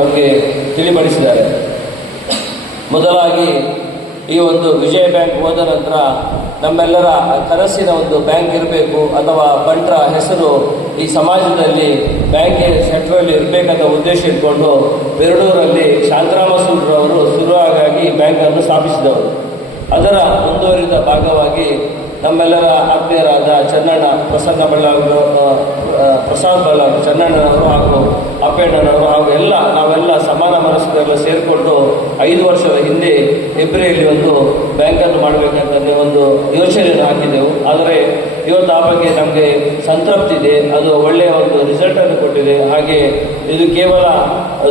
ನಮಗೆ ತಿಳಿಪಡಿಸಿದ್ದಾರೆ. ಮೊದಲಾಗಿ ಈ ಒಂದು ವಿಜಯ ಬ್ಯಾಂಕ್ ಹೋದ ನಂತರ ನಮ್ಮೆಲ್ಲರ ಕನಸಿನ ಒಂದು ಬ್ಯಾಂಕ್ ಇರಬೇಕು ಅಥವಾ ಬಂಟ್ರ ಹೆಸರು ಈ ಸಮಾಜದಲ್ಲಿ ಬ್ಯಾಂಕ್ ಸೆಂಟ್ರಲ್ಲಿ ಇರಬೇಕಂತ ಉದ್ದೇಶ ಇಟ್ಕೊಂಡು ಬೆರಡೂರಲ್ಲಿ ಶಾಂತರಾಮ ಸೂರ್ಯರವರು ಶುರುವಾಗಿ ಬ್ಯಾಂಕನ್ನು ಸ್ಥಾಪಿಸಿದವರು. ಅದರ ಮುಂದುವರಿದ ಭಾಗವಾಗಿ ನಮ್ಮೆಲ್ಲರ ಆತ್ಮೀಯರಾದ ಚನ್ನಣ್ಣ ಪ್ರಸನ್ನ ಪ್ರಸಾದ್ ಬಳ್ಳಾರ್ ಚನ್ನಣ್ಣನವರು ಹಾಗೂ ಅಪ್ಪಣ್ಣನವರು ಹಾಗೂ ನಾವೆಲ್ಲ ಸಮಾನ ಮನಸ್ಕರೆಲ್ಲ ಸೇರಿಕೊಂಡು 5 ವರ್ಷದ ಹಿಂದೆ ಫೆಬ್ರವರಿಯಲ್ಲಿ ಒಂದು ಬ್ಯಾಂಕನ್ನು ಮಾಡಬೇಕಂತ ಒಂದು ಯೋಚನೆಯನ್ನು ಹಾಕಿದೆವು. ಆದರೆ ಇವತ್ತು ಆ ಬಗ್ಗೆ ನಮಗೆ ಸಂತೃಪ್ತಿ ಇದೆ. ಅದು ಒಳ್ಳೆಯ ಒಂದು ರಿಸಲ್ಟನ್ನು ಕೊಟ್ಟಿದೆ. ಹಾಗೆ ಇದು ಕೇವಲ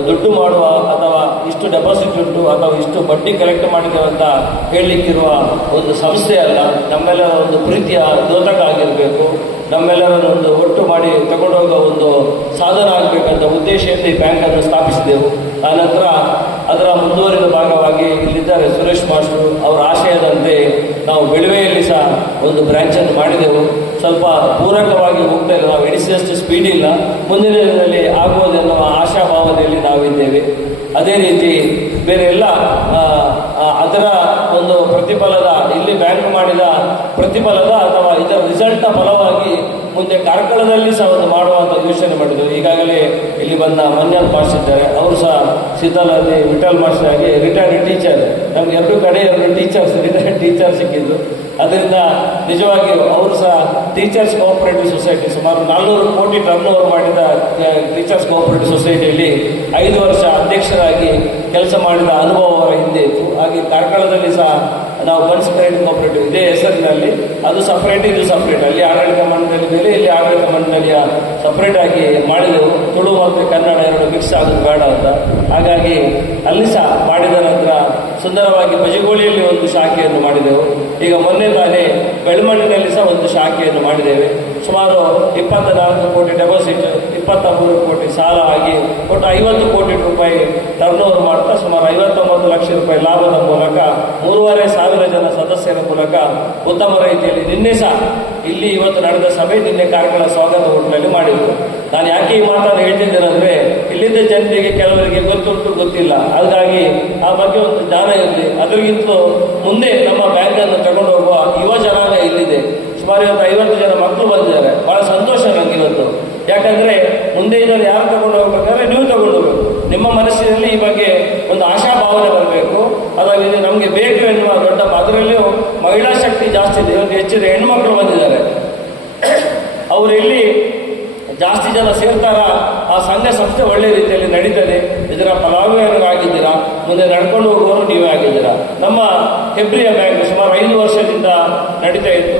ದುಡ್ಡು ಮಾಡುವ ಅಥವಾ ಇಷ್ಟು ಡೆಪಾಸಿಟ್ ಉಂಟು ಅಥವಾ ಇಷ್ಟು ಬಡ್ಡಿ ಕಲೆಕ್ಟ್ ಮಾಡಿದ್ದೇವೆ ಅಂತ ಹೇಳಲಿಕ್ಕಿರುವ ಒಂದು ಸಂಸ್ಥೆ ಅಲ್ಲ. ನಮ್ಮೆಲ್ಲರ ಒಂದು ಪ್ರೀತಿಯ ದ್ಯೋತಕ ಆಗಿರಬೇಕು. ನಮ್ಮೆಲ್ಲರನ್ನು ಒಂದು ಒಟ್ಟು ಮಾಡಿ ತಗೊಂಡೋಗೋ ಒಂದು ಸಾಧನ ಆಗಬೇಕಂತ ಉದ್ದೇಶದಿಂದ ಈ ಬ್ಯಾಂಕನ್ನು ಸ್ಥಾಪಿಸಿದೆವು. ಆನಂತರ ಅದರ ಮುಂದುವರಿದ ಭಾಗವಾಗಿ ಇಲ್ಲಿದ್ದಾರೆ ಸುರೇಶ್ ಮಾಸ್ಟರು ಅವರ ಆಶಯದಂತೆ ನಾವು ಬೆಳುವೆಯಲ್ಲಿ ಸಹ ಒಂದು ಬ್ರಾಂಚನ್ನು ಮಾಡಿದೆವು. ಸ್ವಲ್ಪ ಪೂರಕವಾಗಿ ಹೋಗ್ತಾ ಇಲ್ಲ, ನಾವು ಎಣಿಸಿದಷ್ಟು ಸ್ಪೀಡ್ ಇಲ್ಲ, ಮುಂದಿನ ದಿನದಲ್ಲಿ ಆಗುವುದೆನ್ನುವ ಆಶಾಭಾವನೆಯಲ್ಲಿ ನಾವಿದ್ದೇವೆ. ಅದೇ ರೀತಿ ಬೇರೆ ಎಲ್ಲ ಅದರ ಒಂದು ಪ್ರತಿಫಲದ ಇಲ್ಲಿ ಬ್ಯಾಂಕ್ ಮಾಡಿದ ಪ್ರತಿಫಲದ ಅಥವಾ ಇದರ ರಿಸಲ್ಟ್ನ ಫಲವಾಗಿ ಮುಂದೆ ಕಾರ್ಕಳದಲ್ಲಿ ಸಹ ಒಂದು ಮಾಡುವಂಥ ಯೋಚನೆ ಮಾಡಿದರು. ಈಗಾಗಲೇ ಇಲ್ಲಿ ಬಂದ ಮಂಜಾತ್ ಮಾಸ್ಟರ್ ಇದ್ದಾರೆ, ಅವರು ಸಹ ಶೀತಲಲ್ಲಿ ವಿಠಲ್ ಮಾಸ್ಟರ್ ಆಗಿ ರಿಟೈರ್ಡ್ ಟೀಚರ್. ನಮ್ಗೆ 2 ಕಡೆ 2 ಟೀಚರ್ಸ್ ರಿಟೈರ್ಡ್ ಟೀಚರ್ ಸಿಕ್ಕಿದ್ದು. ಅದರಿಂದ ನಿಜವಾಗಿಯೂ ಅವರು ಸಹ ಟೀಚರ್ಸ್ ಕೋಆಪರೇಟಿವ್ ಸೊಸೈಟಿ ಸುಮಾರು 400 ಕೋಟಿ ಟರ್ನ್ ಓವರ್ ಮಾಡಿದ ಟೀಚರ್ಸ್ ಕೋಆಪರೇಟಿವ್ ಸೊಸೈಟಿಯಲ್ಲಿ 5 ವರ್ಷ ಅಧ್ಯಕ್ಷರಾಗಿ ಕೆಲಸ ಮಾಡಿದ ಅನುಭವ ಅವರ ಹಿಂದೆ ಇತ್ತು. ಹಾಗೆ ಕಾರ್ಕಳದಲ್ಲಿ ಸಹ ನಾವು ಬನ್ಸ್ಪೇಟ್ ಕೋಆಪರೇಟಿವ್ ಇದೇ ಹೆಸರಿನಲ್ಲಿ, ಅದು ಸಪ್ರೇಟ್ ಇದು ಸಪ್ರೇಟ್, ಅಲ್ಲಿ ಆಡಳಿತ ಮಂಡಳಿ ಬೇರೆ ಇಲ್ಲಿ ಆಡಳಿತ ಮಂಡಳಿಯ ಸಪ್ರೇಟ್ ಆಗಿ ಮಾಡಿದೆವು. ತುಳು ಮತ್ತು ಕನ್ನಡ 2 ಮಿಕ್ಸ್ ಆಗೋದು ಬೇಡ ಅಂತ. ಹಾಗಾಗಿ ಅಲ್ಲಿ ಸಹ ಮಾಡಿದ ನಂತರ ಸುಂದರವಾಗಿ ಬಜಗೋಳಿಯಲ್ಲಿ ಒಂದು ಶಾಖೆಯನ್ನು ಮಾಡಿದೆವು. ಈಗ ಮೊನ್ನೆ ತಾನೇ ಬೆಳಮಣ್ಣಿನಲ್ಲಿ ಸಹ ಒಂದು ಶಾಖೆಯನ್ನು ಮಾಡಿದ್ದೇವೆ. ಸುಮಾರು 24 ಕೋಟಿ ಡೆಪಾಸಿಟ್, 23 ಕೋಟಿ ಸಾಲ ಆಗಿ ಒಟ್ಟು 50 ಕೋಟಿ ರೂಪಾಯಿ ಟರ್ನ್ ಓವರ್ ಮಾಡ್ತಾ ಸುಮಾರು 59 ಲಕ್ಷ ರೂಪಾಯಿ ಲಾಭದ ಮೂಲಕ 3,500 ಜನ ಸದಸ್ಯರ ಮೂಲಕ ಉತ್ತಮ ರೀತಿಯಲ್ಲಿ ನಿನ್ನೆ ಸಹ ಇಲ್ಲಿ ಇವತ್ತು ನಡೆದ ಸಭೆ ನಿನ್ನೆ ಕಾರ್ಕಳ ಸ್ವಾಗತ ಹೋಟೆಲಲ್ಲಿ ಮಾಡಿದ್ರು. ನಾನು ಯಾಕೆ ಈ ಮಾತನ್ನು ಹೇಳ್ತಿದ್ದೇನೆಂದರೆ ಇಲ್ಲಿದ್ದ ಜನರಿಗೆ ಕೆಲವರಿಗೆ ಗೊತ್ತುಂಟು ಗೊತ್ತಿಲ್ಲ, ಹಾಗಾಗಿ ಆ ಬಗ್ಗೆ ಒಂದು ಜ್ಞಾನ ಇರಲಿ. ಅದರಿಗಿಂತಲೂ ಮುಂದೆ ನಮ್ಮ ಬ್ಯಾಂಕನ್ನು ತಗೊಂಡು ಹೋಗುವ ಯುವ ಜನಾಂಗ ಇಲ್ಲಿದೆ. ಸುಮಾರು ಇವತ್ತು 50 ಜನ ಮಕ್ಕಳು ಬಂದಿದ್ದಾರೆ. ಬಹಳ ಸಂತೋಷ ನನಗೆ ಇವತ್ತು. ಯಾಕಂದರೆ ಮುಂದೆ ಇದನ್ನು ಯಾರು ತಗೊಂಡು ಹೋಗ್ಬೇಕಾದ್ರೆ ನೀವು ತಗೊಂಡು ಹೋಗಬೇಕು. ನಿಮ್ಮ ಮನಸ್ಸಿನಲ್ಲಿ ಈ ಬಗ್ಗೆ ಒಂದು ಆಶಾಭಾವನೆ ಬರಬೇಕು. ಅದಾಗಿ ಇದು ನಮಗೆ ಬೇಕು ಎನ್ನುವ ದೊಡ್ಡ, ಅದರಲ್ಲಿಯೂ ಮಹಿಳಾ ಶಕ್ತಿ ಜಾಸ್ತಿ ಇದೆ. ಇವತ್ತು ಹೆಚ್ಚಿನ ಹೆಣ್ಮಕ್ಳು ಬಂದಿದ್ದಾರೆ. ಅವರು ಇಲ್ಲಿ ಜಾಸ್ತಿ ಜನ ಸೇರ್ತಾರ, ಆ ಸಂಘ ಸಂಸ್ಥೆ ಒಳ್ಳೆ ರೀತಿಯಲ್ಲಿ ನಡೀತದೆ. ಇದರ ಫಲಾನುಭವಿಗಳಾಗಿದ್ದೀರಾ, ಮುಂದೆ ನಡ್ಕೊಂಡು ಹೋಗುವವರು ನೀವೇ ಆಗಿದ್ದೀರಾ. ನಮ್ಮ ಹೆಬ್ರಿಯ ಬ್ಯಾಂಕ್ ಸುಮಾರು 5 ವರ್ಷದಿಂದ ನಡೀತಾ ಇತ್ತು.